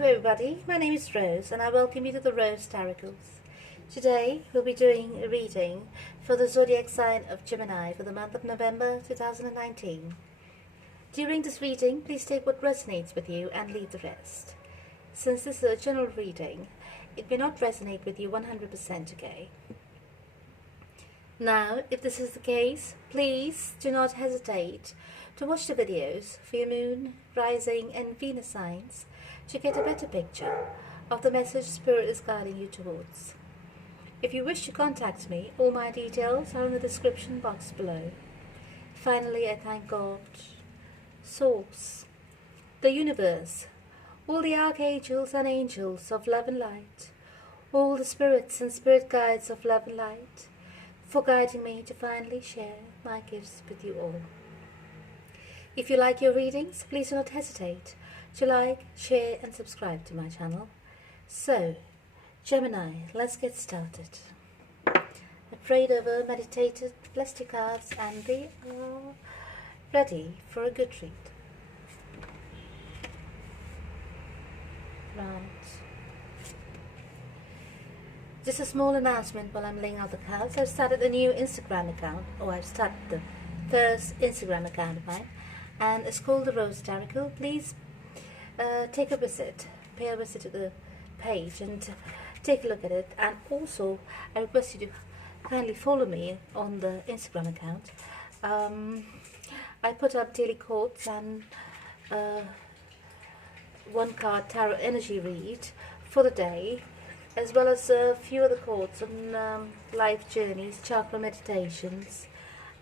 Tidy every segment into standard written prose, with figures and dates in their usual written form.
Hello everybody, my name is Rose and I welcome you to the Rose TAROCLE. Today we'll be doing a reading for the zodiac sign of Gemini for the month of November 2019. During this reading, please take what resonates with you and leave the rest. Since this is a general reading, it may not resonate with you 100%, okay? Now, if this is the case, please do not hesitate to watch the videos for your moon, rising and Venus signs to get a better picture of the message Spirit is guiding you towards. If you wish to contact me, all my details are in the description box below. Finally, I thank God, Source, the universe, all the archangels and angels of love and light, all the spirits and spirit guides of love and light, for guiding me to finally share my gifts with you all. If you like your readings, please do not hesitate to like, share and subscribe to my channel. So, Gemini, let's get started. I prayed over, meditated, blessed your cards, and they are ready for a good read. Right. Just a small announcement while I'm laying out the cards. I've started a new Instagram account, or I've started the first Instagram account of mine, and it's called the Rose TAROCLE. Please take a visit, pay a visit to the page and take a look at it. And also, I request you to kindly follow me on the Instagram account. I put up daily quotes and one card tarot energy read for the day, as well as a few other quotes on life journeys, chakra meditations,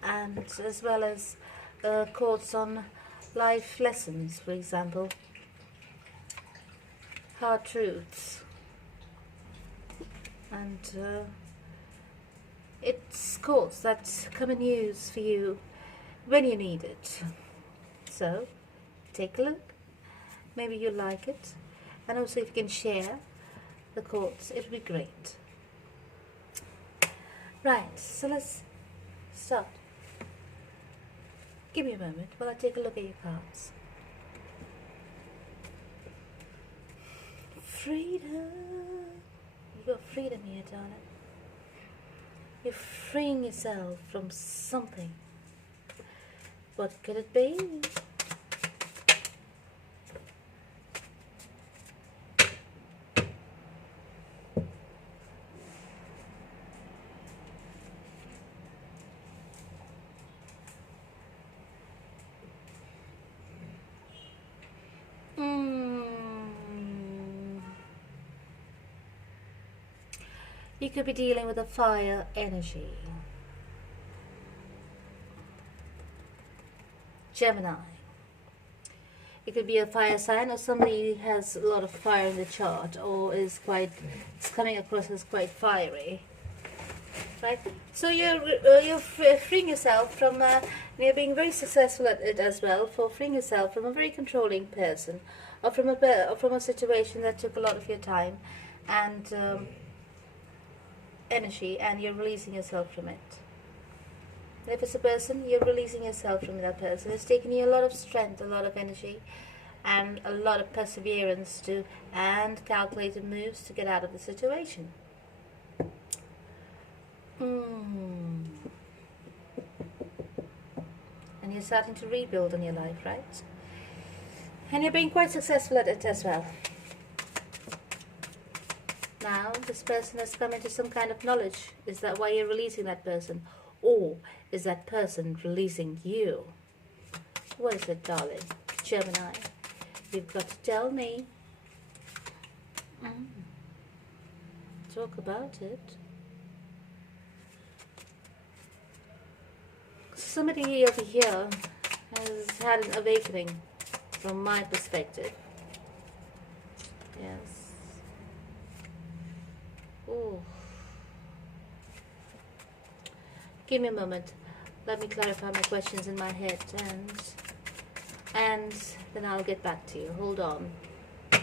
and as well as quotes on life lessons, for example, hard truths, and it's quotes that come in use for you when you need it. So take a look, maybe you like it, and also if you can share the quotes, it would be great. Right, so let's start. Give me a moment while I take a look at your cards. Freedom. You got freedom here, darling. You're freeing yourself from something. What could it be? You could be dealing with a fire energy. Gemini. It could be a fire sign, or somebody who has a lot of fire in the chart, or it's coming across as quite fiery. Right? So you're freeing yourself from, you're being very successful at it as well, for freeing yourself from a very controlling person, or from a situation that took a lot of your time and energy, and you're releasing yourself from it. And if it's a person, you're releasing yourself from that person. It's taken you a lot of strength, a lot of energy, and a lot of perseverance and calculated moves to get out of the situation. And you're starting to rebuild in your life, right? And you're being quite successful at it as well. Now, this person has come into some kind of knowledge. Is that why you're releasing that person? Or is that person releasing you? What is it, darling? Gemini, you've got to tell me. Talk about it. Somebody over here has had an awakening from my perspective. Yes. Oh. Give me a moment. Let me clarify my questions in my head, and then I'll get back to you. Hold on. I'm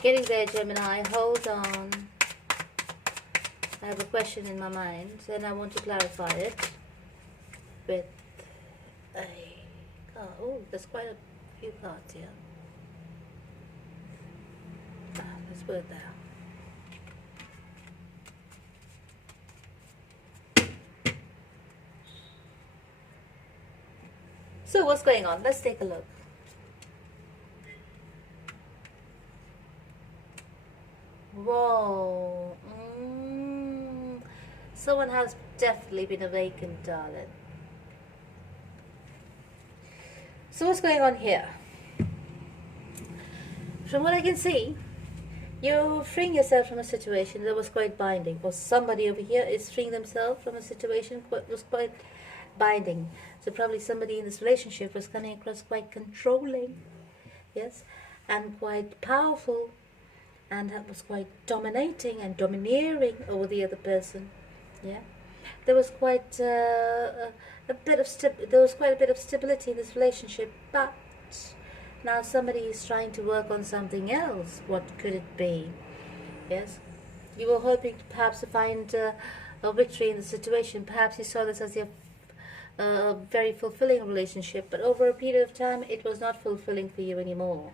getting there, Gemini. Hold on. I have a question in my mind, and I want to clarify it with a card. Oh, there's quite a few cards here. Let's put it there. So what's going on? Let's take a look. Whoa. Someone has definitely been awakened, darling. So what's going on here? From what I can see, you're freeing yourself from a situation that was quite binding, or somebody over here is freeing themselves from a situation that was quite binding. So probably somebody in this relationship was coming across quite controlling, yes, and quite powerful, and that was quite dominating and domineering over the other person. Yeah, there was quite a bit of stability in this relationship, but now somebody is trying to work on something else. What could it be? Yes, you were hoping perhaps to find a victory in the situation. Perhaps you saw this as your very fulfilling relationship, but over a period of time it was not fulfilling for you anymore.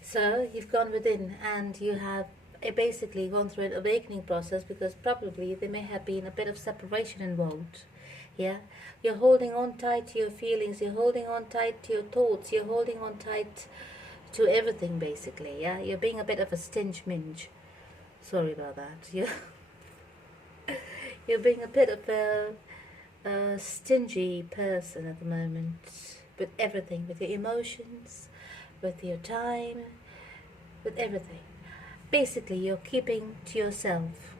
So you've gone within and you have basically gone through an awakening process, because probably there may have been a bit of separation involved. Yeah, you're holding on tight to your feelings, you're holding on tight to your thoughts, you're holding on tight to everything basically. Yeah, you're being a bit of a stinge minge. Sorry about that. You're being a bit of a stingy person at the moment, with everything, with your emotions, with your time, with everything. Basically, you're keeping to yourself.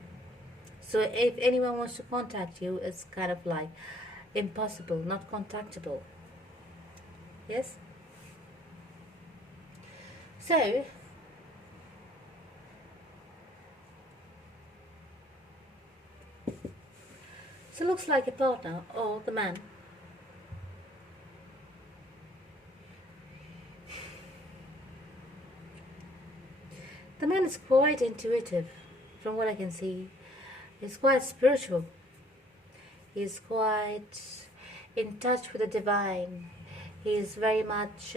So if anyone wants to contact you, it's kind of like impossible, not contactable. Yes? So it looks like a partner, or the man, the man is quite intuitive, from what I can see. He's quite spiritual. He's quite in touch with the divine. He is very much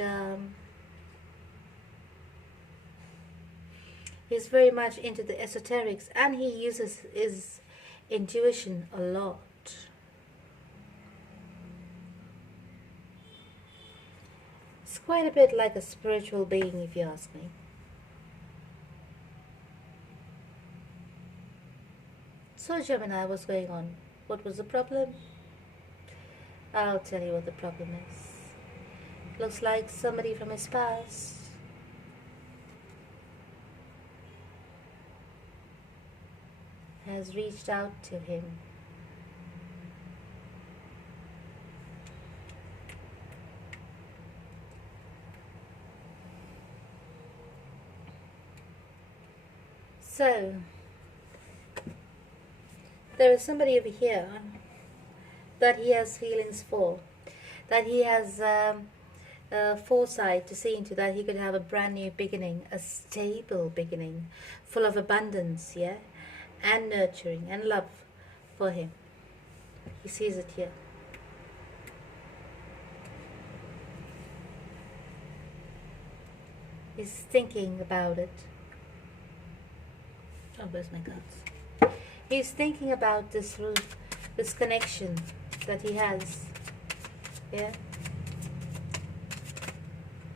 into the esoterics, and he uses his intuition a lot. It's quite a bit like a spiritual being, if you ask me. So Gemini, what's going on? What was the problem? I'll tell you what the problem is. Looks like somebody from his past has reached out to him. So there is somebody over here that he has feelings for, that he has foresight to see into, that he could have a brand new beginning, a stable beginning, full of abundance, yeah, and nurturing and love for him. He sees it here. He's thinking about it. Oh, where's my cards? He's thinking about this connection that he has, yeah.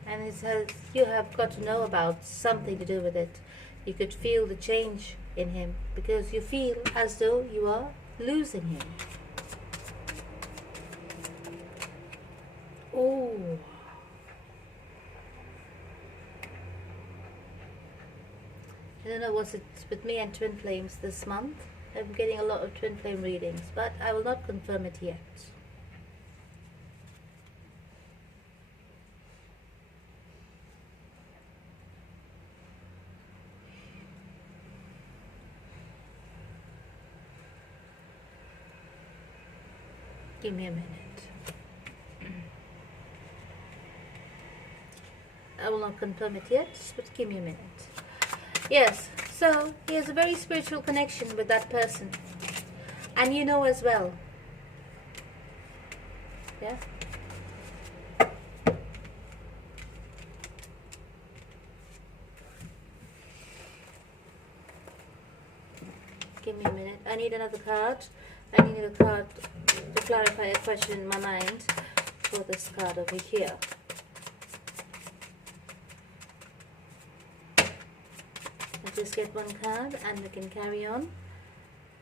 And it says you have got to know about something to do with it. You could feel the change in him, because you feel as though you are losing him. Oh. I don't know what's it with me and twin flames this month. I'm getting a lot of twin flame readings, but I will not confirm it yet. Give me a minute. I will not confirm it yet, but give me a minute. Yes, so he has a very spiritual connection with that person. And you know as well. Yeah? I need another card. I need a card to clarify a question in my mind for this card over here. I'll just get one card and we can carry on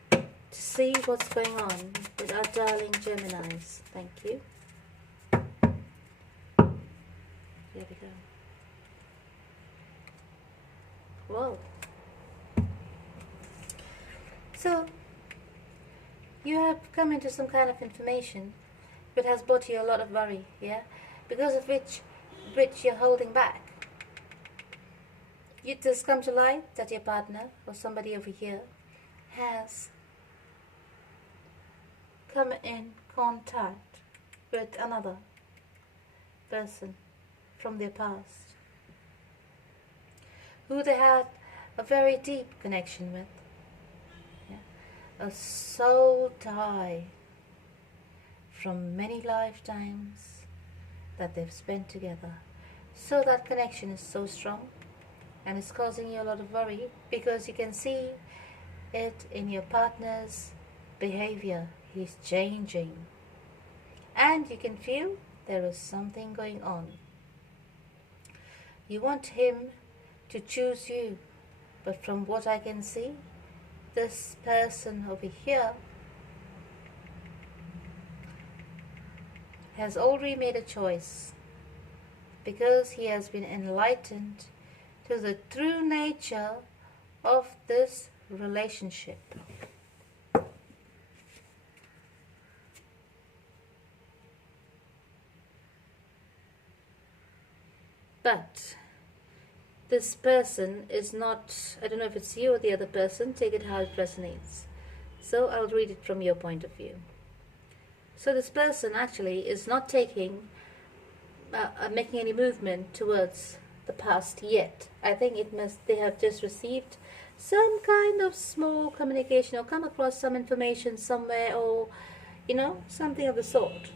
to see what's going on with our darling Geminis. Thank you. There we go. Whoa. So, you have come into some kind of information that has brought you a lot of worry, yeah? Because of which you're holding back. It just come to light that your partner or somebody over here has come in contact with another person from their past who they had a very deep connection with, yeah? A soul tie from many lifetimes that they've spent together. So that connection is so strong and it's causing you a lot of worry because you can see it in your partner's behavior. He's changing and you can feel there is something going on. You want him to choose you, but from what I can see, this person over here has already made a choice because he has been enlightened to the true nature of this relationship. But this person is not, I don't know if it's you or the other person, take it how it resonates. So I'll read it from your point of view. So this person actually is not making any movement towards the past yet. I think they have just received some kind of small communication or come across some information somewhere or, something of the sort.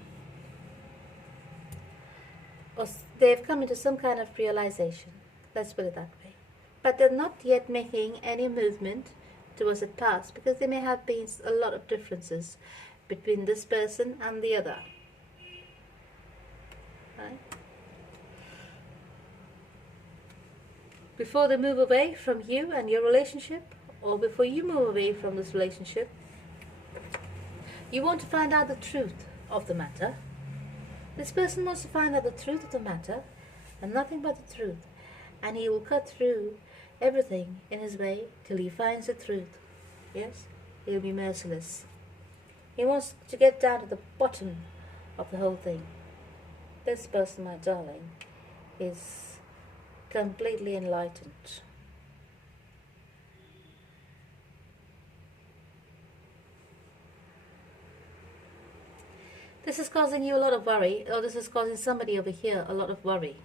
Or they've come into some kind of realization. Let's put it that way. But they're not yet making any movement towards the past because there may have been a lot of differences between this person and the other. Right? Before they move away from you and your relationship, or before you move away from this relationship, you want to find out the truth of the matter. This person wants to find out the truth of the matter and nothing but the truth. And he will cut through everything in his way till he finds the truth. Yes? He'll be merciless. He wants to get down to the bottom of the whole thing. This person, my darling, is completely enlightened. This is causing you a lot of worry, or this is causing somebody over here a lot of worry.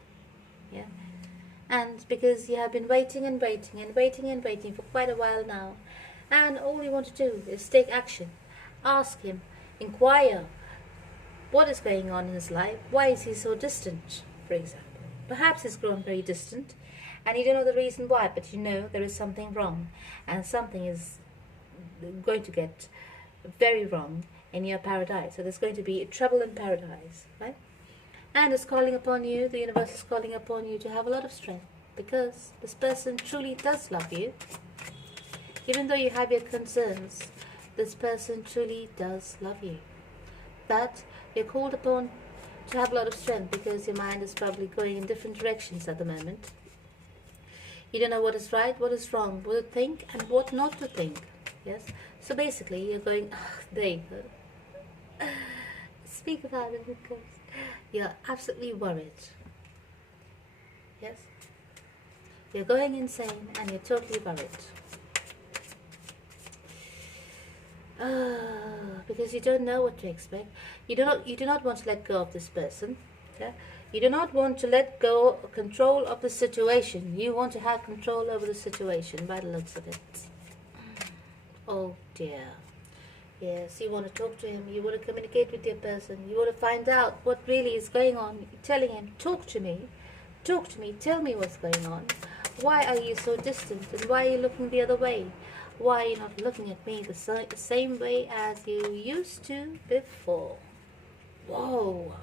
Yeah? And because you have been waiting and waiting and waiting and waiting for quite a while now, and all you want to do is take action. Ask him, inquire what is going on in his life. Why is he so distant, for example? Perhaps he's grown very distant and you don't know the reason why, but you know there is something wrong and something is going to get very wrong in your paradise. So there's going to be trouble in paradise, right? And it's calling upon you, the universe is calling upon you to have a lot of strength because this person truly does love you. Even though you have your concerns, this person truly does love you. But you're called upon to have a lot of strength because your mind is probably going in different directions at the moment. You don't know what is right, what is wrong, what to think and what not to think. Yes? So basically you're going, there you go. Speak about it because you're absolutely worried. Yes? You're going insane and you're totally worried. Because you don't know what to expect. You do not want to let go of this person. Okay? You do not want to let go of control of the situation. You want to have control over the situation by the looks of it. Oh dear. Yes, you want to talk to him. You want to communicate with your person. You want to find out what really is going on. You're telling him, talk to me. Talk to me. Tell me what's going on. Why are you so distant? And why are you looking the other way? Why are you not looking at me the same way as you used to before? Whoa,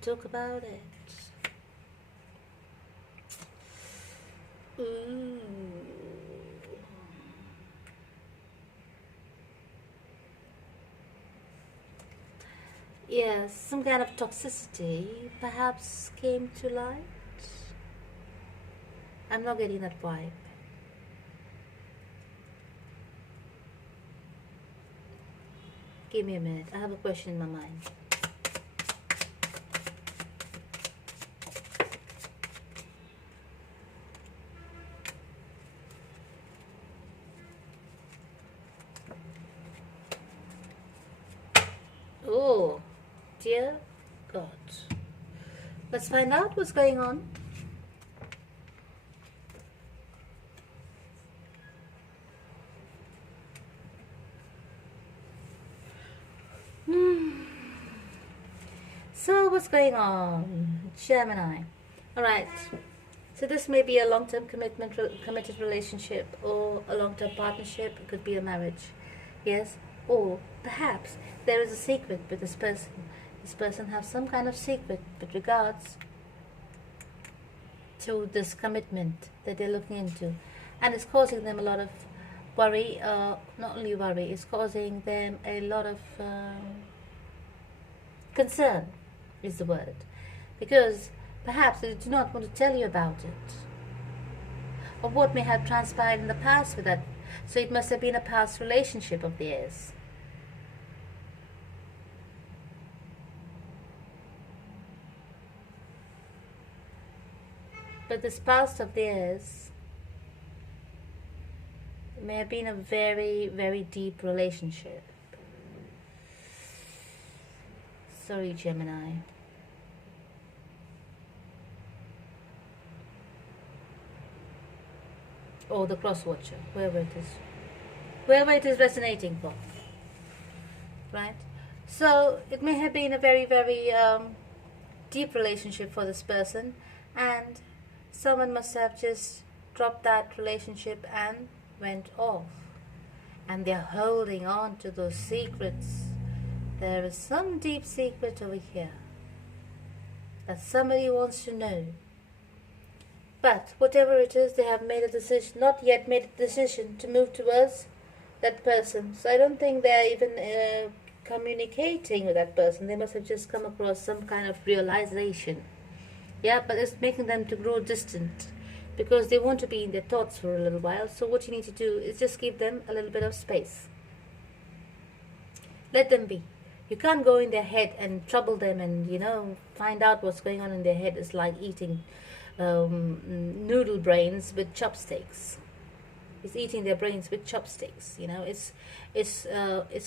talk about it. Ooh. Yes, some kind of toxicity perhaps came to light. I'm not getting that vibe. Give me a minute. I have a question in my mind. Oh, dear God. Let's find out what's going on. So what's going on, Gemini? All right. So this may be a long-term committed relationship, or a long-term partnership. It could be a marriage. Yes. Or perhaps there is a secret with this person. This person has some kind of secret with regards to this commitment that they're looking into, and it's causing them a lot of worry. Not only worry, it's causing them a lot of concern is the word, because perhaps they do not want to tell you about it, or what may have transpired in the past with that. So it must have been a past relationship of theirs. But this past of theirs may have been a very, very deep relationship. Sorry, Gemini. Or the cross watcher, wherever it is resonating for. Right? So it may have been a very, very deep relationship for this person, and someone must have just dropped that relationship and went off. And they're holding on to those secrets. There is some deep secret over here that somebody wants to know. But whatever it is, they have made a decision, not yet made a decision to move towards that person. So I don't think they're even communicating with that person. They must have just come across some kind of realization. Yeah, but it's making them to grow distant, because they want to be in their thoughts for a little while. So what you need to do is just give them a little bit of space. Let them be. You can't go in their head and trouble them and, find out what's going on in their head. It's like eating noodle brains with chopsticks. It's eating their brains with chopsticks. It's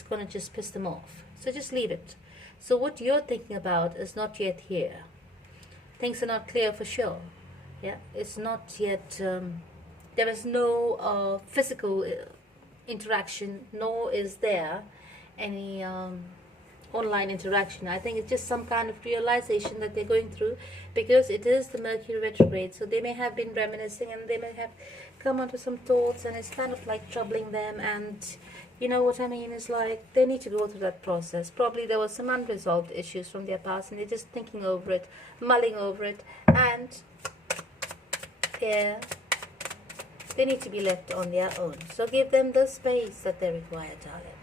going to just piss them off. So just leave it. So what you're thinking about is not yet here. Things are not clear for sure. Yeah, it's not yet. There is no physical interaction, nor is there any online interaction. I think it's just some kind of realization that they're going through, because it is the Mercury retrograde. So they may have been reminiscing, and they may have come onto some thoughts, and it's kind of like troubling them. And you know what I mean? It's like they need to go through that process. Probably there was some unresolved issues from their past, and they're just thinking over it, mulling over it, and yeah, they need to be left on their own. So give them the space that they require, darling.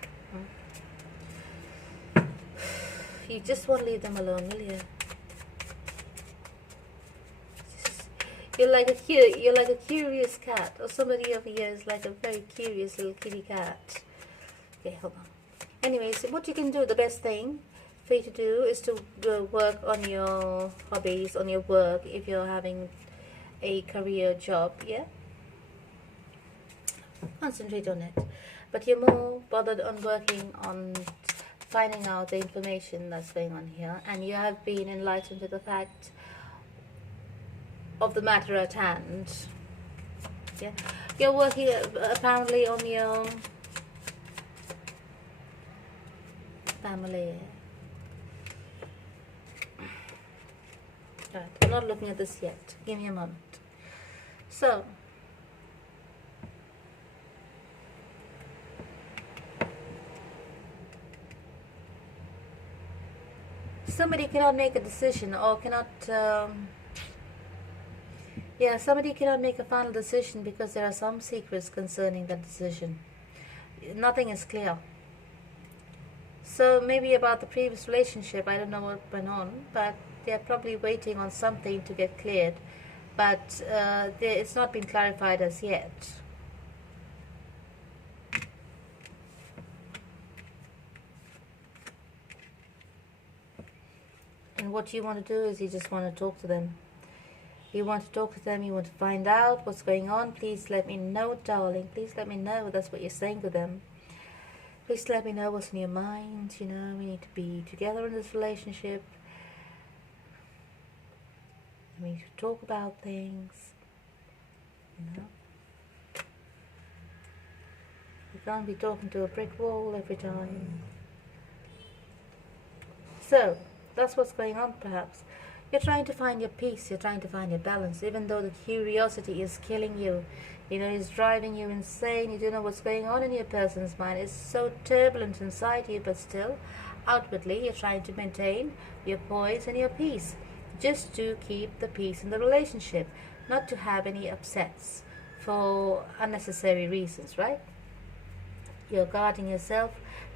You just won't leave them alone, will you? You're like a curious cat, or somebody over here is like a very curious little kitty cat. Okay, hold on. Anyways, what you can do, the best thing for you to do is to work on your hobbies, on your work, if you're having a career job, yeah? Concentrate on it. But you're more bothered on working on finding out the information that's going on here, and you have been enlightened to the fact of the matter at hand. Yeah, you're working apparently on your family. Right, I'm not looking at this yet. Give me a moment. So somebody cannot make a decision, or cannot somebody cannot make a final decision because there are some secrets concerning that decision. Nothing is clear. So maybe about the previous relationship, I don't know what went on, but they're probably waiting on something to get cleared, but it's not been clarified as yet. And what you want to do is you just want to talk to them. You want to talk to them, you want to find out what's going on. Please let me know, darling. Please let me know. That's what you're saying to them. Please let me know what's in your mind. You know, we need to be together in this relationship. We need to talk about things. You know, you can't be talking to a brick wall every time. So that's what's going on, perhaps. You're trying to find your peace, you're trying to find your balance, even though the curiosity is killing you. You know, it's driving you insane. You don't know what's going on in your person's mind. It's so turbulent inside you, but still, outwardly, you're trying to maintain your poise and your peace, just to keep the peace in the relationship, not to have any upsets for unnecessary reasons, right? You're guarding yourself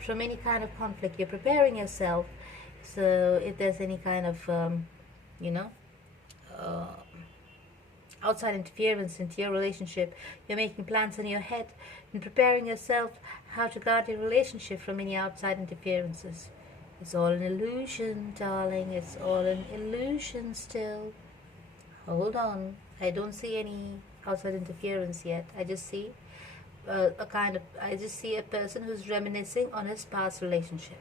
from any kind of conflict. You're preparing yourself, so if there's any kind of outside interference into your relationship, you're making plans in your head and preparing yourself how to guard your relationship from any outside interferences. It's all an illusion, darling. It's all an illusion still. Hold on. I don't see any outside interference yet. I just see I just see a person who's reminiscing on his past relationship.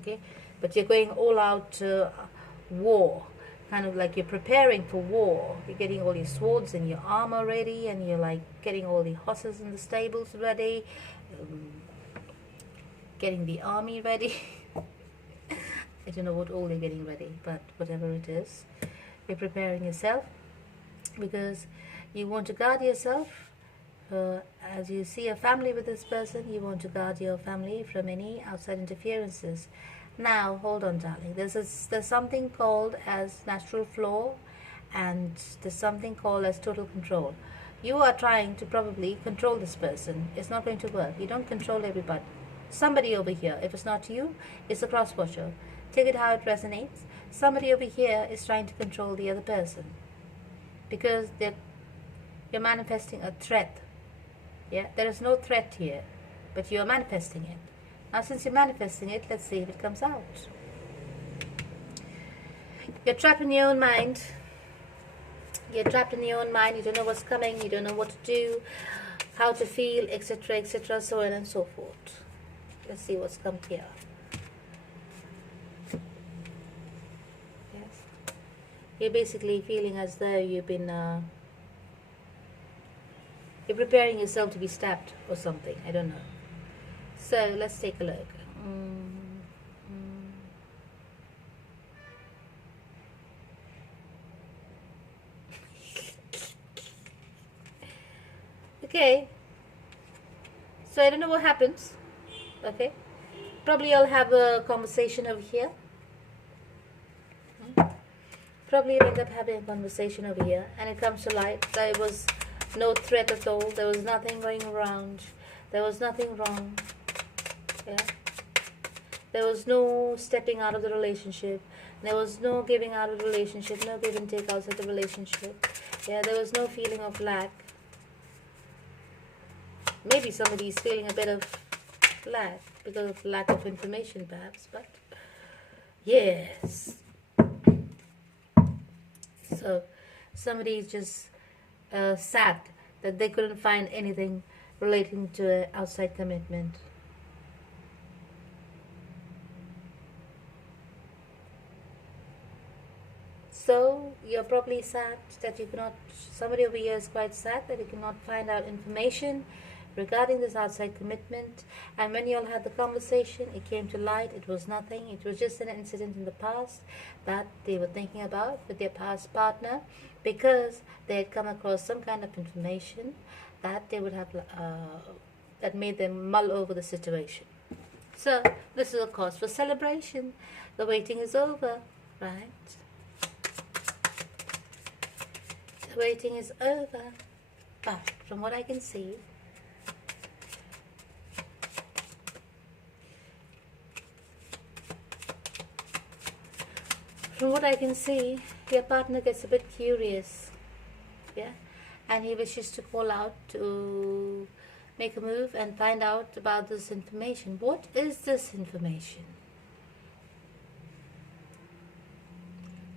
Okay? But you're going all out war, kind of like you're preparing for war. You're getting all your swords and your armor ready, and you're like getting all the horses in the stables ready, getting the army ready. I don't know what all you're getting ready, but whatever it is, you're preparing yourself because you want to guard yourself. As you see a family with this person, you want to guard your family from any outside interferences. Now, hold on, darling. There's something called as natural flow, and there's something called as total control. You are trying to probably control this person. It's not going to work. You don't control everybody. Somebody over here, if it's not you, it's a cross-watcher. Take it how it resonates. Somebody over here is trying to control the other person because you're manifesting a threat. Yeah, there is no threat here, but you're manifesting it. Now, since you're manifesting it, let's see if it comes out. You're trapped in your own mind. You're trapped in your own mind. You don't know what's coming. You don't know what to do, how to feel, etc., so on and so forth. Let's see what's come here. Yes. You're basically feeling as though you've been... you're preparing yourself to be stabbed or something. I don't know. So let's take a look. Okay. So I don't know what happens. Okay. Probably I'll have a conversation over here. Probably you'll end up having a conversation over here, and it comes to light. There was no threat at all. There was nothing going around. There was nothing wrong. Yeah. There was no stepping out of the relationship. There was no giving out of the relationship. No give and take outside the relationship. Yeah, there was no feeling of lack. Maybe somebody is feeling a bit of lack because of lack of information, perhaps. But yes. So somebody is just sad that they couldn't find anything relating to an outside commitment. So you're probably sad that you cannot, somebody over here is quite sad that you cannot find out information regarding this outside commitment. And when you all had the conversation, it came to light, it was nothing. It was just an incident in the past that they were thinking about with their past partner, because they had come across some kind of information that they would have, that made them mull over the situation. So this is a cause for celebration. The waiting is over, right? The waiting is over. But from what I can see, your partner gets a bit curious, yeah, and he wishes to call out to make a move and find out about this information. What is this information?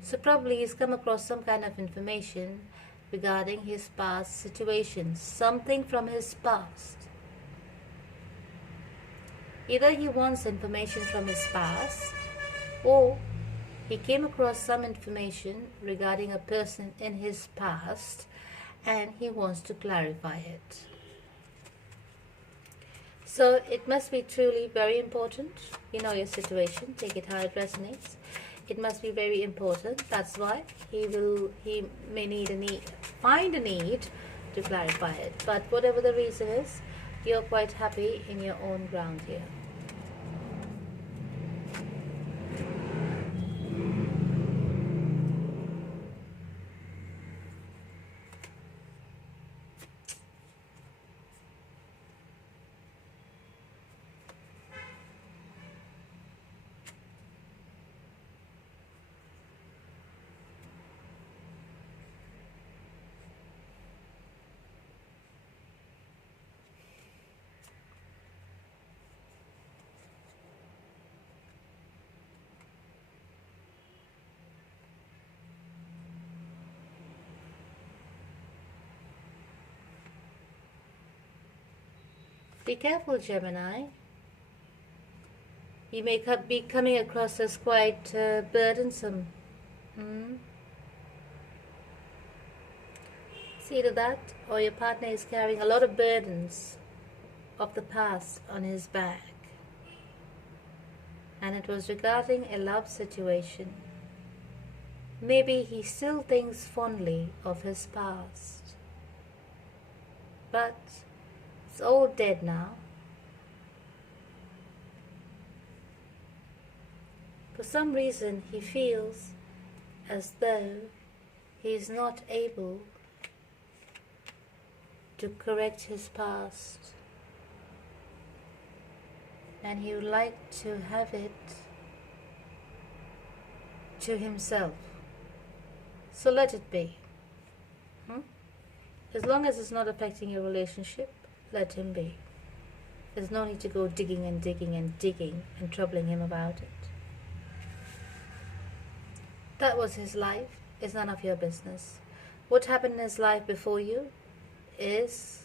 So probably he's come across some kind of information regarding his past situations, something from his past. Either he wants information from his past, or he came across some information regarding a person in his past and he wants to clarify it. So it must be truly very important. You know your situation, take it how it resonates. It must be very important. That's why he may find a need to clarify it. But whatever the reason is, you're quite happy in your own ground here. Be careful, Gemini. You may be coming across as quite burdensome. It's either that or your partner is carrying a lot of burdens of the past on his back. And it was regarding a love situation. Maybe he still thinks fondly of his past. But it's all dead now. For some reason he feels as though he is not able to correct his past, and he would like to have it to himself. So let it be. As long as it's not affecting your relationship, let him be. There's no need to go digging and digging and digging and troubling him about it. That was his life. It's none of your business. What happened in his life before you is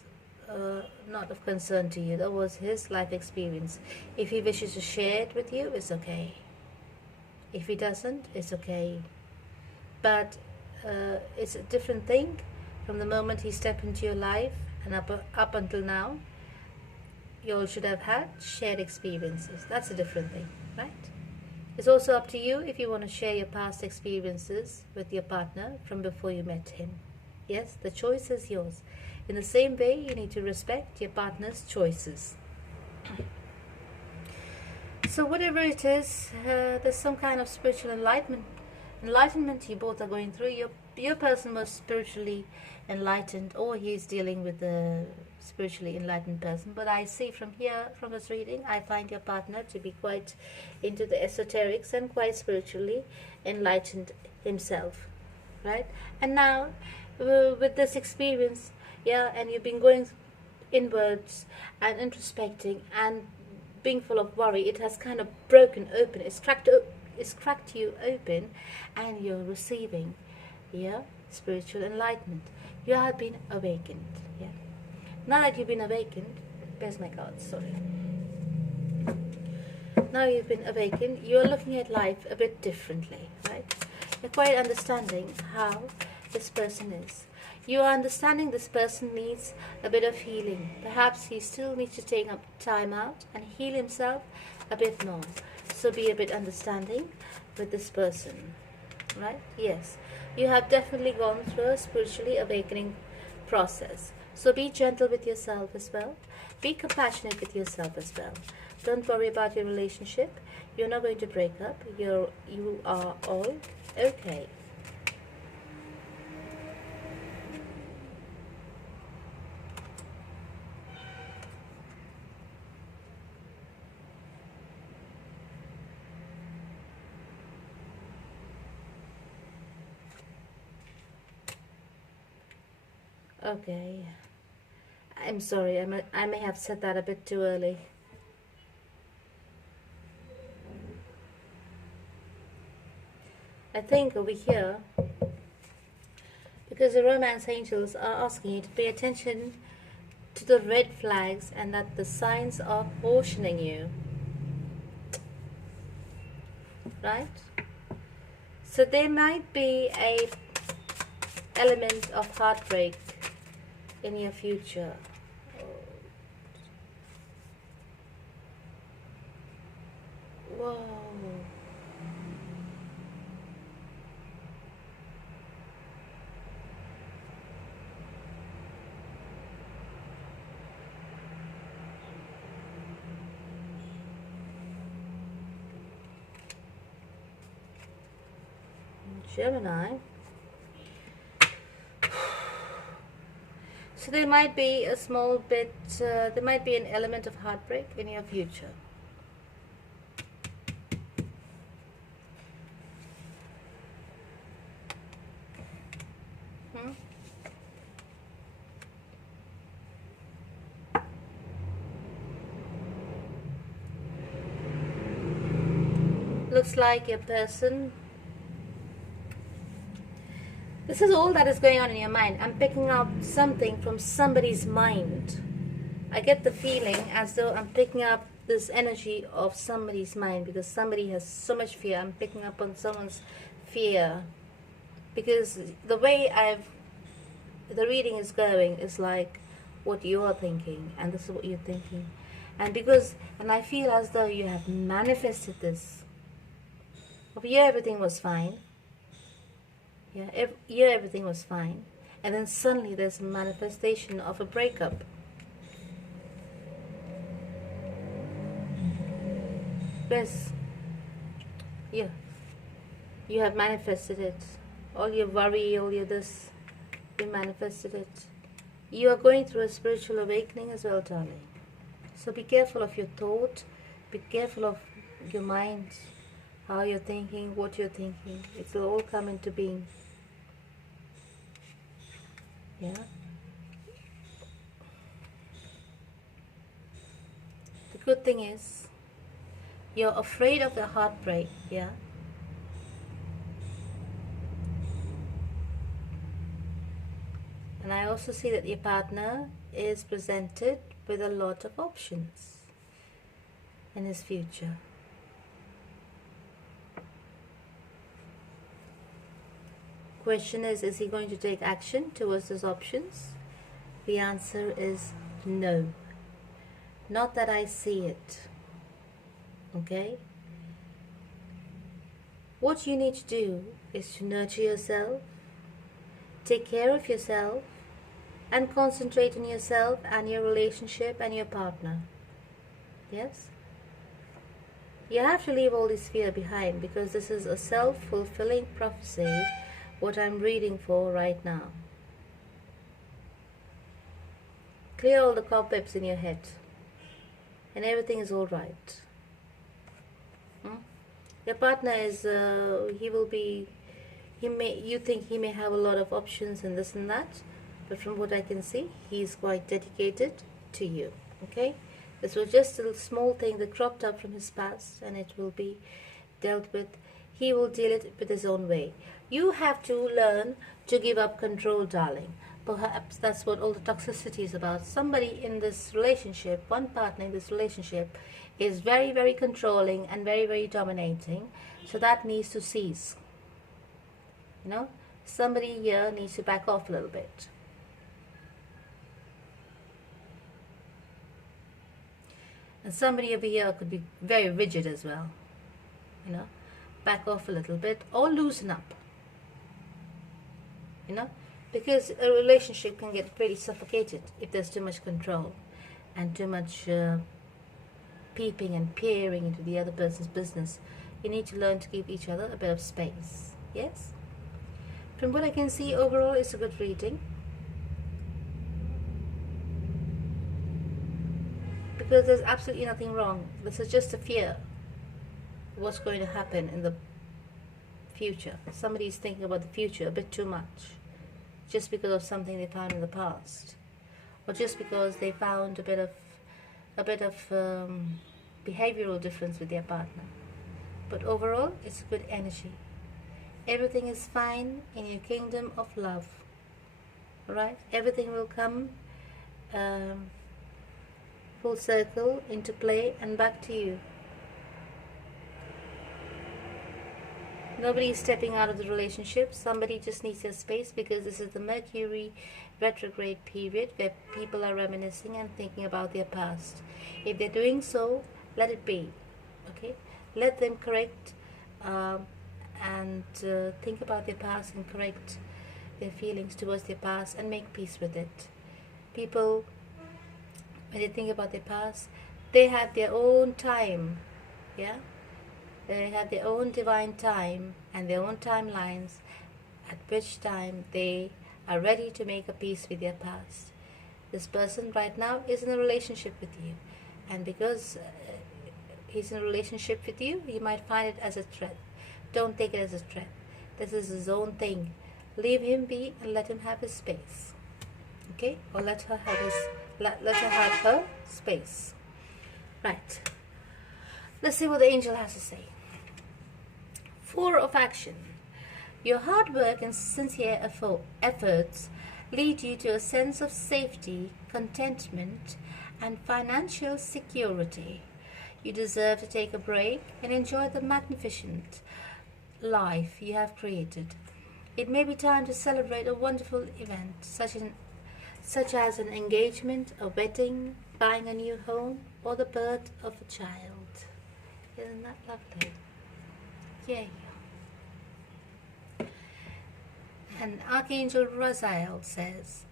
not of concern to you. That was his life experience. If he wishes to share it with you, it's okay. If he doesn't, it's okay. But it's a different thing from the moment he stepped into your life, and up until now, you all should have had shared experiences. That's a different thing, right? It's also up to you if you want to share your past experiences with your partner from before you met him. Yes, the choice is yours. In the same way, you need to respect your partner's choices. So whatever it is, there's some kind of spiritual enlightenment you both are going through. Your person was spiritually enlightened, or he's dealing with a spiritually enlightened person. But I see from here, from this reading, I find your partner to be quite into the esoterics and quite spiritually enlightened himself, right? And now with this experience, and you've been going inwards and introspecting and being full of worry, it has kind of broken open. It's cracked you open, and you're receiving spiritual enlightenment. You have been awakened. Now that you've been awakened, where's my cards? Sorry. Now you've been awakened, you're looking at life a bit differently, right? You're quite understanding how this person is. You are understanding this person needs a bit of healing. Perhaps he still needs to take up time out and heal himself a bit more. So be a bit understanding with this person, right? Yes, you have definitely gone through a spiritually awakening process. So be gentle with yourself as well. Be compassionate with yourself as well. Don't worry about your relationship. You're not going to break up. You are all okay. Okay. I'm sorry, I may have said that a bit too early. I think over here, because the romance angels are asking you to pay attention to the red flags and that the signs are cautioning you. Right? So there might be a element of heartbreak in your future. Whoa. Gemini. So there might be a small bit, there might be an element of heartbreak in your future. Looks like a person. This is all that is going on in your mind. I'm picking up something from somebody's mind. I get the feeling as though I'm picking up this energy of somebody's mind because somebody has so much fear. I'm picking up on someone's fear because the way the reading is going is like what you are thinking, and this is what you're thinking. And I feel as though you have manifested this. Over here everything was fine. Yeah, everything was fine. And then suddenly there's a manifestation of a breakup. Yes. Yeah. You have manifested it. All your worry, all your this, you manifested it. You are going through a spiritual awakening as well, darling. So be careful of your thought. Be careful of your mind. How you're thinking, what you're thinking. It will all come into being. Yeah. The good thing is, you're afraid of the heartbreak, yeah. And I also see that your partner is presented with a lot of options in his future. Question is he going to take action towards those options? The answer is no. Not that I see it. Okay? What you need to do is to nurture yourself, take care of yourself, and concentrate on yourself and your relationship and your partner. Yes? You have to leave all this fear behind because this is a self-fulfilling prophecy, what I'm reading for right now. Clear all the cobwebs in your head and everything is all right. Your partner is, you think he may have a lot of options and this and that, but from what I can see, he's quite dedicated to you. Okay? This was just a small thing that cropped up from his past and it will be dealt with. He will deal it with his own way. You have to learn to give up control, darling. Perhaps that's what all the toxicity is about. Somebody in this relationship, one partner in this relationship, is very, very controlling and very, very dominating. So that needs to cease. You know, somebody here needs to back off a little bit. And somebody over here could be very rigid as well. You know, back off a little bit or loosen up. You know, Because a relationship can get pretty suffocated if there's too much control and too much peeping and peering into the other person's business. You need to learn to give each other a bit of space. Yes? From what I can see, overall, it's a good reading. Because there's absolutely nothing wrong. This is just a fear of what's going to happen in the future. Somebody's thinking about the future a bit too much, just because of something they found in the past, or just because they found a bit of behavioral difference with their partner. But overall, it's a good energy. Everything is fine in your kingdom of love. Alright? Everything will come full circle into play and back to you. Nobody is stepping out of the relationship. Somebody just needs their space, because this is the Mercury retrograde period where people are reminiscing and thinking about their past. If they're doing so, let it be. Okay? Let them correct and think about their past and correct their feelings towards their past and make peace with it. People, when they think about their past, they have their own time. Yeah? They have their own divine time and their own timelines at which time they are ready to make a peace with their past. This person right now is in a relationship with you, and because he's in a relationship with you, you might find it as a threat. Don't take it as a threat. This is his own thing. Leave him be and let him have his space. Okay? Or let her have her space. Right. Let's see what the angel has to say. 4 of Action. Your hard work and sincere efforts lead you to a sense of safety, contentment, and financial security. You deserve to take a break and enjoy the magnificent life you have created. It may be time to celebrate a wonderful event, such as an engagement, a wedding, buying a new home, or the birth of a child. Isn't that lovely? Yay. And Archangel Raziel says,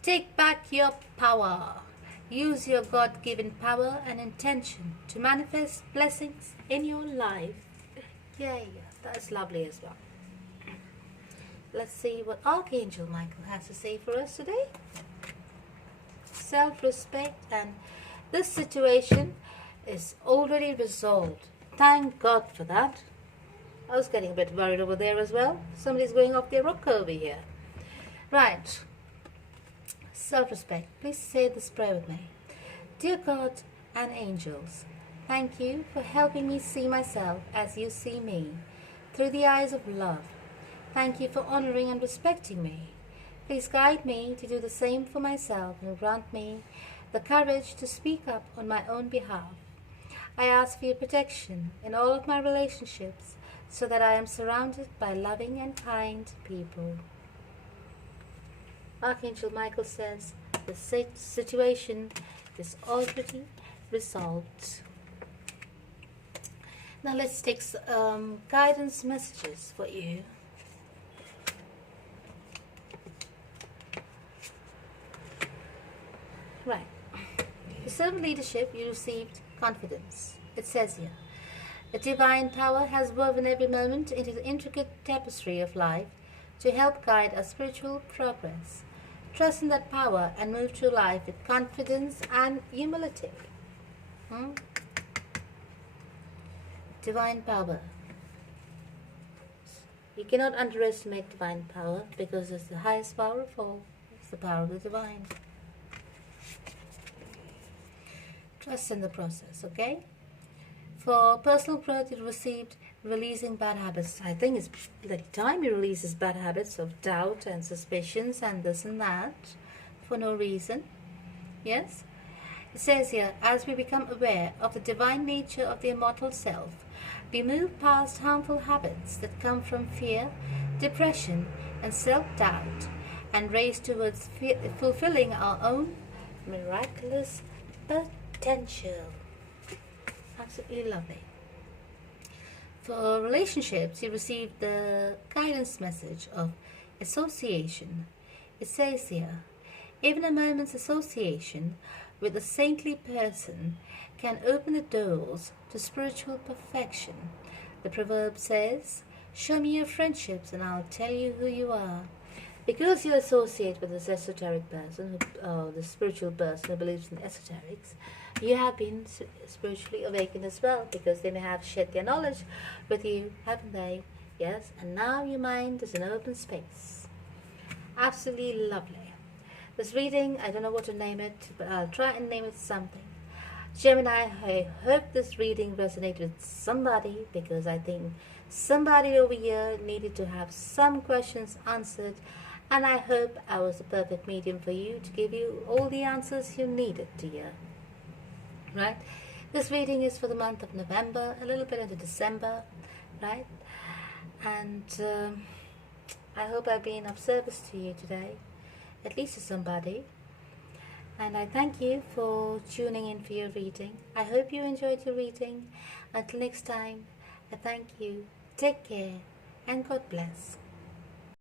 take back your power. Use your God-given power and intention to manifest blessings in your life. Yay. That's lovely as well. Let's see what Archangel Michael has to say for us today. Self-respect, and this situation is already resolved. Thank God for that. I was getting a bit worried over there as well. Somebody's going off their rocker over here. Right. Self-respect. Please say this prayer with me. Dear God and angels, thank you for helping me see myself as you see me, through the eyes of love. Thank you for honoring and respecting me. Please guide me to do the same for myself and grant me the courage to speak up on my own behalf. I ask for your protection in all of my relationships, so that I am surrounded by loving and kind people. Archangel Michael says the situation is already resolved. Now let's take guidance messages for you. Right. For servant leadership, you received confidence. It says here, the divine power has woven every moment into the intricate tapestry of life to help guide our spiritual progress. Trust in that power and move through life with confidence and humility. Divine power. You cannot underestimate divine power, because it's the highest power of all. It's the power of the divine. Trust in the process, okay? For personal growth, you received releasing bad habits. I think it's bloody time you release these bad habits of doubt and suspicions and this and that for no reason. Yes? It says here, as we become aware of the divine nature of the immortal self, we move past harmful habits that come from fear, depression, and self-doubt, and race towards fulfilling our own miraculous potential. Absolutely lovely. For relationships, you receive the guidance message of association. It says here, even a moment's association with a saintly person can open the doors to spiritual perfection. The proverb says, show me your friendships and I'll tell you who you are. Because you associate with this esoteric person, the spiritual person who believes in esoterics, you have been spiritually awakened as well, because they may have shared their knowledge with you, haven't they? Yes, and now your mind is an open space. Absolutely lovely. This reading, I don't know what to name it, but I'll try and name it something. Gemini, I hope this reading resonated with somebody, because I think somebody over here needed to have some questions answered, and I hope I was the perfect medium for you to give you all the answers you needed to hear. Right? This reading is for the month of November, a little bit into December, right? And I hope I've been of service to you today, at least to somebody. And I thank you for tuning in for your reading. I hope you enjoyed your reading. Until next time, I thank you. Take care and God bless.